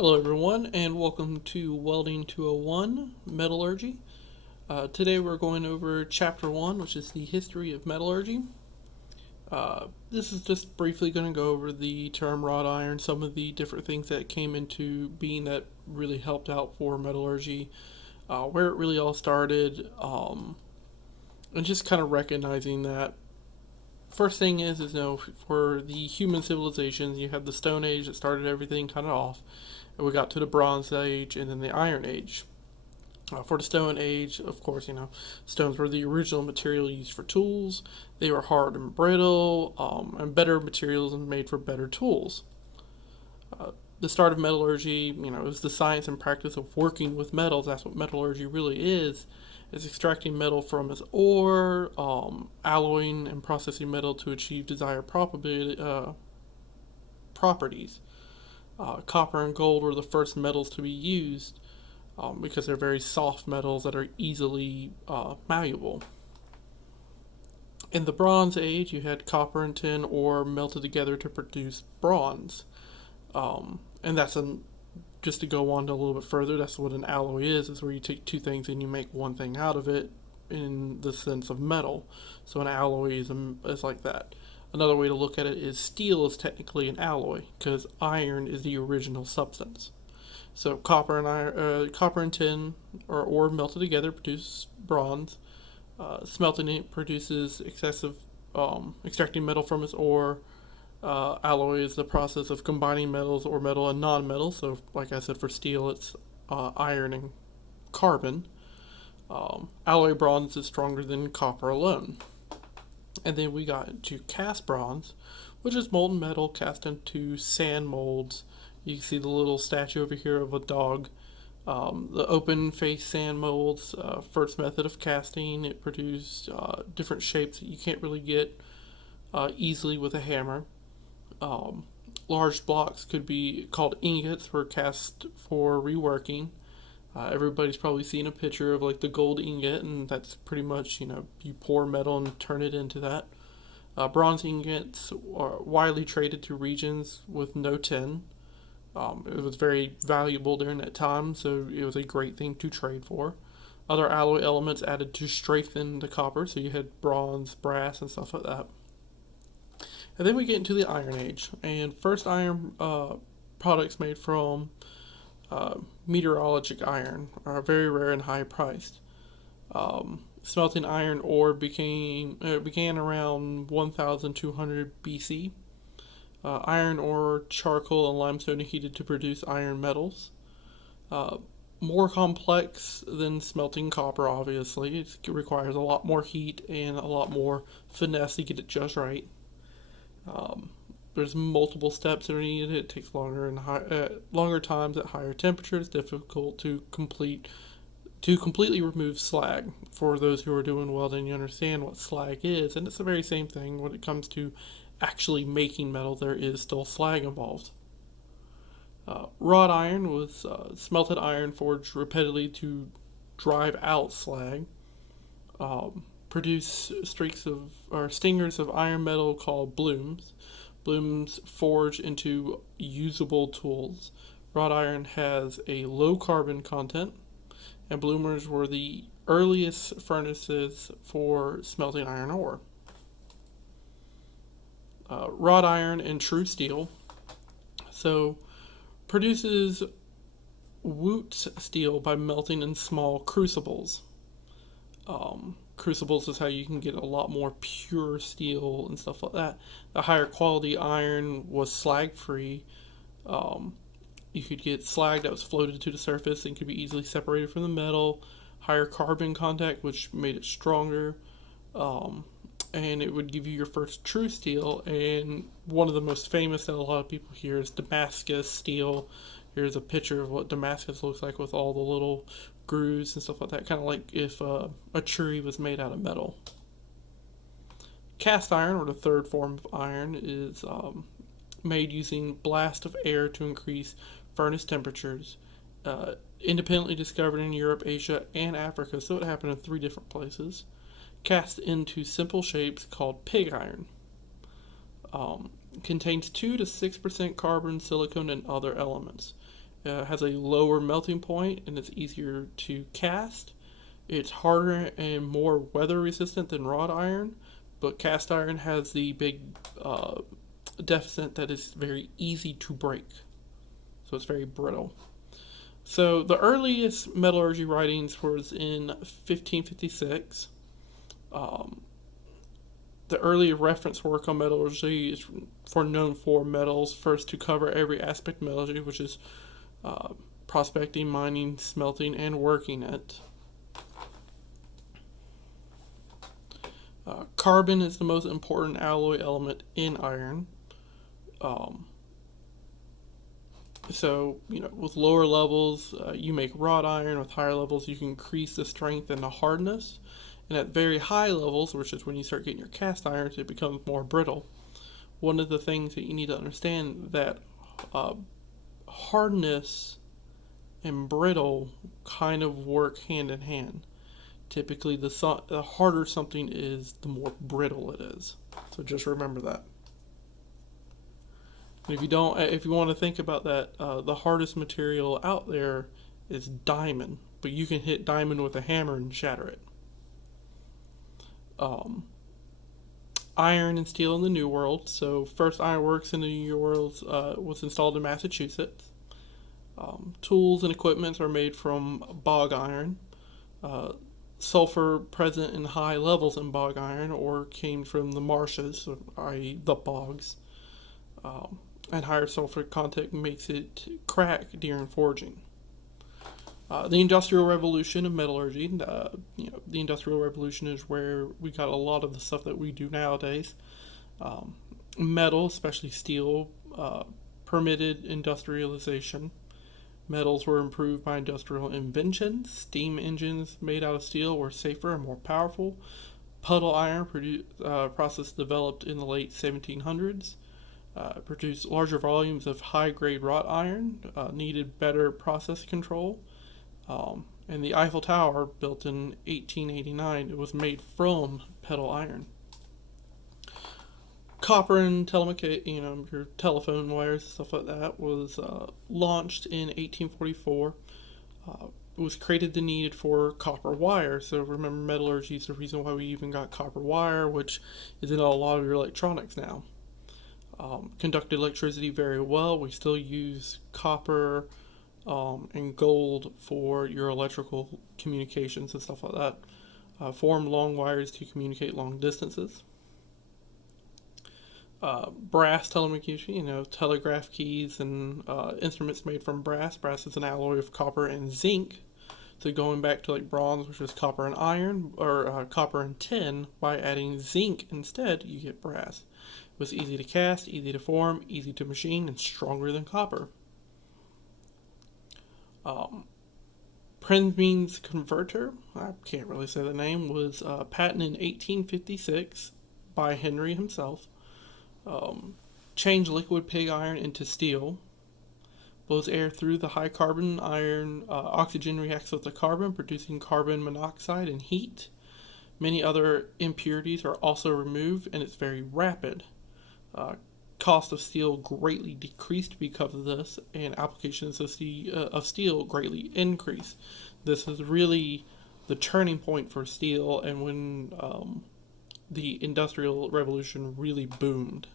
Hello, everyone, and welcome to Welding 201 Metallurgy. Today we're going over Chapter 1, which is the history of metallurgy. This is just briefly going to go over the term wrought iron, some of the different things that came into being that really helped out for metallurgy, where it really all started, and just kind of recognizing that. First thing is for the human civilizations, you have the Stone Age that started everything kind of off, and we got to the Bronze Age and then the Iron Age. For the Stone Age, of course, stones were the original material used for tools. They were hard and brittle, and better materials and made for better tools. The start of metallurgy, is the science and practice of working with metals. That's what metallurgy really is. It's extracting metal from its ore, alloying and processing metal to achieve desired properties. Copper and gold were the first metals to be used because they're very soft metals that are easily malleable. In the Bronze Age, you had copper and tin ore melted together to produce bronze. And just to go on a little bit further, that's what an alloy is where you take two things and you make one thing out of it in the sense of metal. So an alloy is like that. Another way to look at it is steel is technically an alloy because iron is the original substance. So copper and tin or ore melted together produce bronze. Smelting it produces extracting metal from its ore. Alloy is the process of combining metals or metal and non-metal. So, like I said, for steel, it's iron and carbon. Alloy bronze is stronger than copper alone. And then we got into cast bronze, which is molten metal cast into sand molds. You can see the little statue over here of a dog. The open face sand molds, first method of casting, it produced different shapes that you can't really get easily with a hammer. Large blocks could be called ingots, were cast for reworking. Everybody's probably seen a picture of like the gold ingot, and that's pretty much you pour metal and turn it into that. Bronze ingots are widely traded to regions with no tin. It was very valuable during that time, so it was a great thing to trade for. Other alloy elements added to strengthen the copper, so you had bronze, brass, and stuff like that. And then we get into the Iron Age, and first iron products made from meteorologic iron are very rare and high priced. Smelting iron ore began around 1200 BC. Iron ore, charcoal, and limestone are heated to produce iron metals. More complex than smelting copper, obviously. It requires a lot more heat and a lot more finesse to get it just right. There's multiple steps that are needed. It takes longer times at higher temperatures. Difficult to completely remove slag. For those who are doing welding, you understand what slag is, and it's the very same thing when it comes to actually making metal. There is still slag involved. Wrought iron was smelted iron forged repeatedly to drive out slag. Produce stingers of iron metal called blooms. Blooms forge into usable tools. Wrought iron has a low carbon content, and bloomers were the earliest furnaces for smelting iron ore. Wrought iron and true steel. So, produces Wootz steel by melting in small crucibles. Crucibles is how you can get a lot more pure steel and stuff like that. The higher quality iron was slag free. You could get slag that was floated to the surface and could be easily separated from the metal. Higher carbon contact, which made it stronger. And it would give you your first true steel. And one of the most famous that a lot of people hear is Damascus steel. Here's a picture of what Damascus looks like with all the little grooves and stuff like that, kind of like if a tree was made out of metal. Cast iron, or the third form of iron, is made using blast of air to increase furnace temperatures. Independently discovered in Europe, Asia, and Africa, so it happened in 3 different places. Cast into simple shapes called pig iron. Contains 2 to 6% carbon, silicon, and other elements. has a lower melting point and it's easier to cast. It's harder and more weather resistant than wrought iron, but cast iron has the big deficit that it's very easy to break. So it's very brittle. So the earliest metallurgy writings was in 1556. Um, the early reference work on metallurgy is known for metals, first to cover every aspect of metallurgy, which is uh, prospecting, mining, smelting, and working it. Carbon is the most important alloy element in iron. Um, with lower levels, you make wrought iron. With higher levels, you can increase the strength and the hardness. And at very high levels, which is when you start getting your cast irons, it becomes more brittle. One of the things that you need to understand that uh, hardness and brittle kind of work hand in hand. Typically, the harder something is, the more brittle it is. So just remember that. And if you want to think about that, the hardest material out there is diamond, but you can hit diamond with a hammer and shatter it. Um, Iron and steel in the New World. So first ironworks in the New World was installed in Massachusetts. Tools and equipment are made from bog iron. Uh, Sulfur present in high levels in bog iron or came from the marshes, i.e. the bogs. And higher sulfur content makes it crack during forging. The Industrial Revolution of metallurgy. The Industrial Revolution is where we got a lot of the stuff that we do nowadays. Metal, especially steel, permitted industrialization. Metals were improved by industrial inventions. Steam engines made out of steel were safer and more powerful. Puddle iron process developed in the late 1700s. Produced larger volumes of high-grade wrought iron, needed better process control. And the Eiffel Tower, built in 1889, it was made from puddle iron. Copper and your telephone wires, stuff like that, was launched in 1844. It was created the need for copper wire. So remember, metallurgy is the reason why we even got copper wire, which is in a lot of your electronics now. Conducted electricity very well. We still use copper and gold for your electrical communications and stuff like that. Form long wires to communicate long distances. Brass telecommunication, telegraph keys and instruments made from brass. Brass is an alloy of copper and zinc. So going back to like bronze, which is copper and iron, or copper and tin, by adding zinc instead, you get brass. It was easy to cast, easy to form, easy to machine, and stronger than copper. Prensmein's converter, I can't really say the name, was patented in 1856 by Henry himself. Changed liquid pig iron into steel. Blows air through the high carbon iron. Oxygen reacts with the carbon, producing carbon monoxide and heat. Many other impurities are also removed, and it's very rapid. Cost of steel greatly decreased because of this, and applications of steel greatly increased. This is really the turning point for steel, and when the Industrial Revolution really boomed.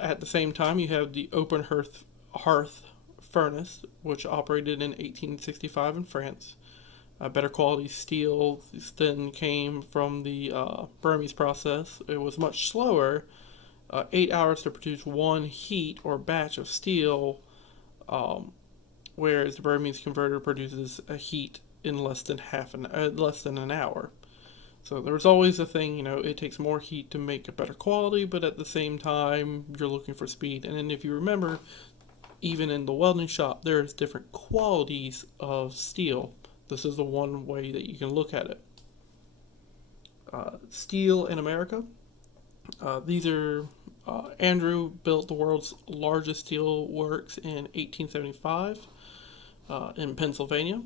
At the same time, you have the open hearth furnace, which operated in 1865 in France. Better quality steel then came from the Burmese process. It was much slower, 8 hours to produce one heat or batch of steel, whereas the Burmese converter produces a heat in less than an hour. So there's always a thing, it takes more heat to make a better quality, but at the same time, you're looking for speed. And then if you remember, even in the welding shop, there's different qualities of steel. This is the one way that you can look at it. Steel in America. Andrew built the world's largest steel works in 1875 in Pennsylvania.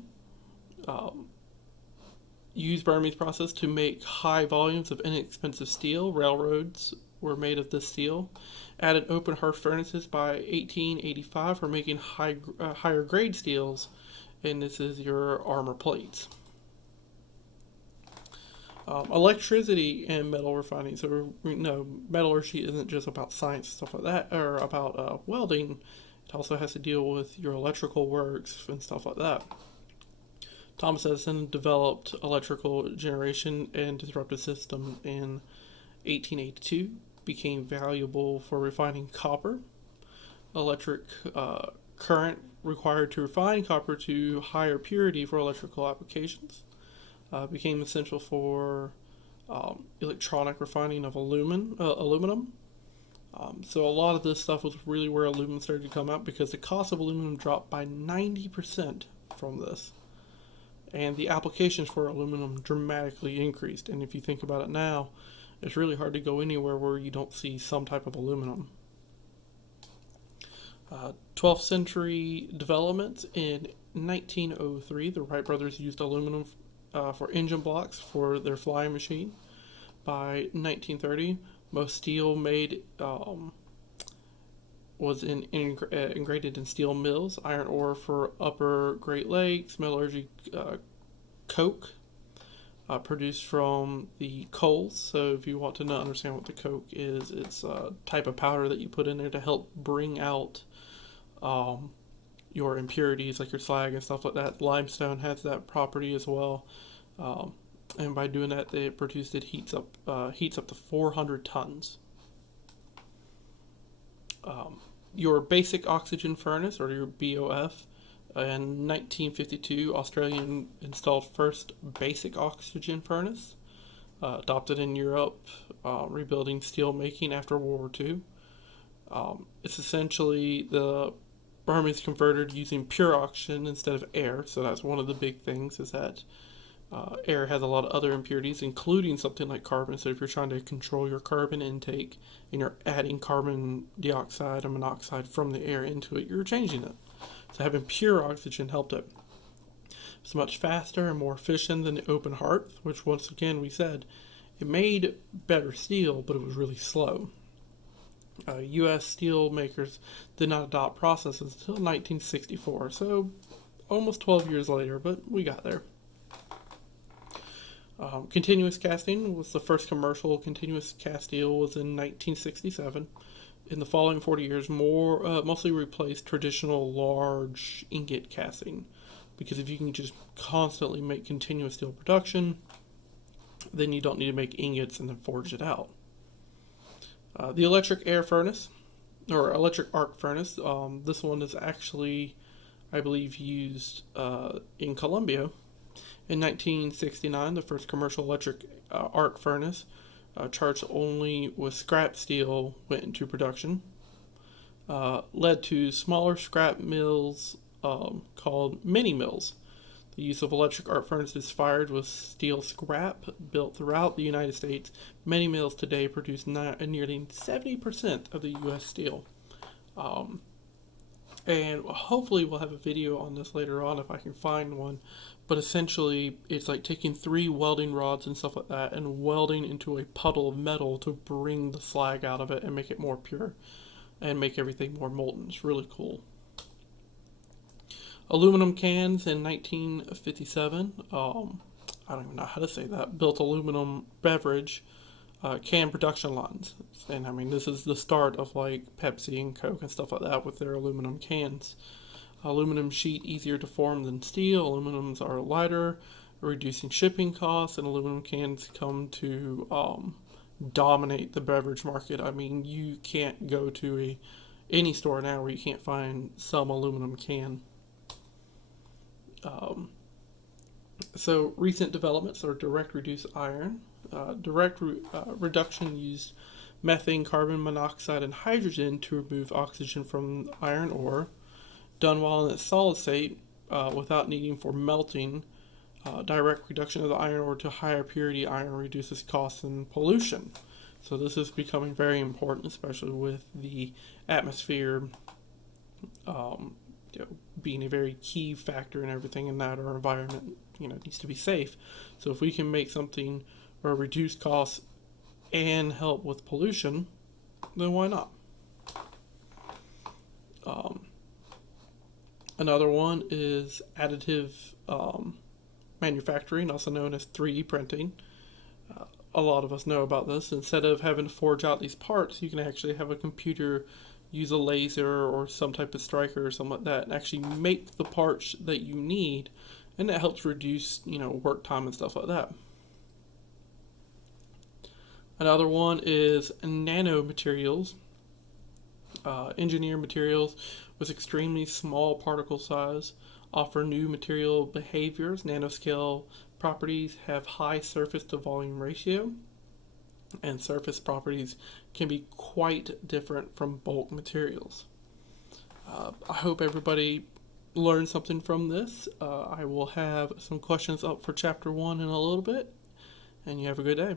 Used Burmese process to make high volumes of inexpensive steel. Railroads were made of this steel. Added open hearth furnaces by 1885 for making higher grade steels, and this is your armor plates. Electricity and metal refining. So metallurgy isn't just about science and stuff like that, or about welding. It also has to deal with your electrical works and stuff like that. Thomas Edison developed electrical generation and disrupted system in 1882. Became valuable for refining copper. Electric current required to refine copper to higher purity for electrical applications. Became essential for electronic refining of aluminum. So a lot of this stuff was really where aluminum started to come out, because the cost of aluminum dropped by 90% from this. And the applications for aluminum dramatically increased. And if you think about it now, it's really hard to go anywhere where you don't see some type of aluminum. 12th century developments. In 1903, the Wright brothers used aluminum for engine blocks for their flying machine. By 1930, most steel made was integrated in steel mills. Iron ore for Upper Great Lakes, metallurgy, coke produced from the coals. So if you want to understand what the coke is, it's a type of powder that you put in there to help bring out your impurities, like your slag and stuff like that. Limestone has that property as well. And by doing that, it heats up to 400 tons. Your basic oxygen furnace, or your BOF, in 1952, Australia installed first basic oxygen furnace, adopted in Europe, rebuilding steel making after World War II. It's essentially the Burmese converted using pure oxygen instead of air, so that's one of the big things, is that air has a lot of other impurities, including something like carbon. So if you're trying to control your carbon intake and you're adding carbon dioxide and monoxide from the air into it, you're changing it. So having pure oxygen helped it. It's much faster and more efficient than the open hearth, which once again we said it made better steel, but it was really slow. U.S. steel makers did not adopt processes until 1964, so almost 12 years later, but we got there. Continuous casting was the first commercial continuous cast steel was in 1967. In the following 40 years, mostly replaced traditional large ingot casting, because if you can just constantly make continuous steel production, then you don't need to make ingots and then forge it out. The electric air furnace, or electric arc furnace, this one is actually, I believe, used in Colombia. In 1969, the first commercial electric arc furnace, charged only with scrap steel, went into production. Led to smaller scrap mills called mini mills. The use of electric arc furnaces fired with steel scrap built throughout the United States. Many mills today produce nearly 70% of the U.S. steel. And hopefully we'll have a video on this later on if I can find one. But essentially, it's like taking 3 welding rods and stuff like that and welding into a puddle of metal to bring the slag out of it and make it more pure and make everything more molten. It's really cool. Aluminum cans in 1957. I don't even know how to say that. Built aluminum beverage can production lines. And I mean, this is the start of like Pepsi and Coke and stuff like that with their aluminum cans. Aluminum sheet easier to form than steel. Aluminums are lighter, reducing shipping costs, and aluminum cans come to dominate the beverage market. I mean, you can't go to any store now where you can't find some aluminum can. So recent developments are direct reduced iron. Reduction used methane, carbon monoxide, and hydrogen to remove oxygen from iron ore. Done while in its solid state without needing for melting. Direct reduction of the iron ore to higher purity iron reduces costs and pollution. So this is becoming very important, especially with the atmosphere being a very key factor in everything, and that our environment needs to be safe. So if we can make something or reduce costs and help with pollution, then why not? Another one is additive manufacturing, also known as 3D printing. A lot of us know about this. Instead of having to forge out these parts, you can actually have a computer use a laser or some type of striker or something like that and actually make the parts that you need, and that helps reduce work time and stuff like that. Another one is nanomaterials. Engineer materials with extremely small particle size offer new material behaviors. Nanoscale properties have high surface to volume ratio, and surface properties can be quite different from bulk materials. I hope everybody learned something from this. I will have some questions up for Chapter 1 in a little bit, and you have a good day.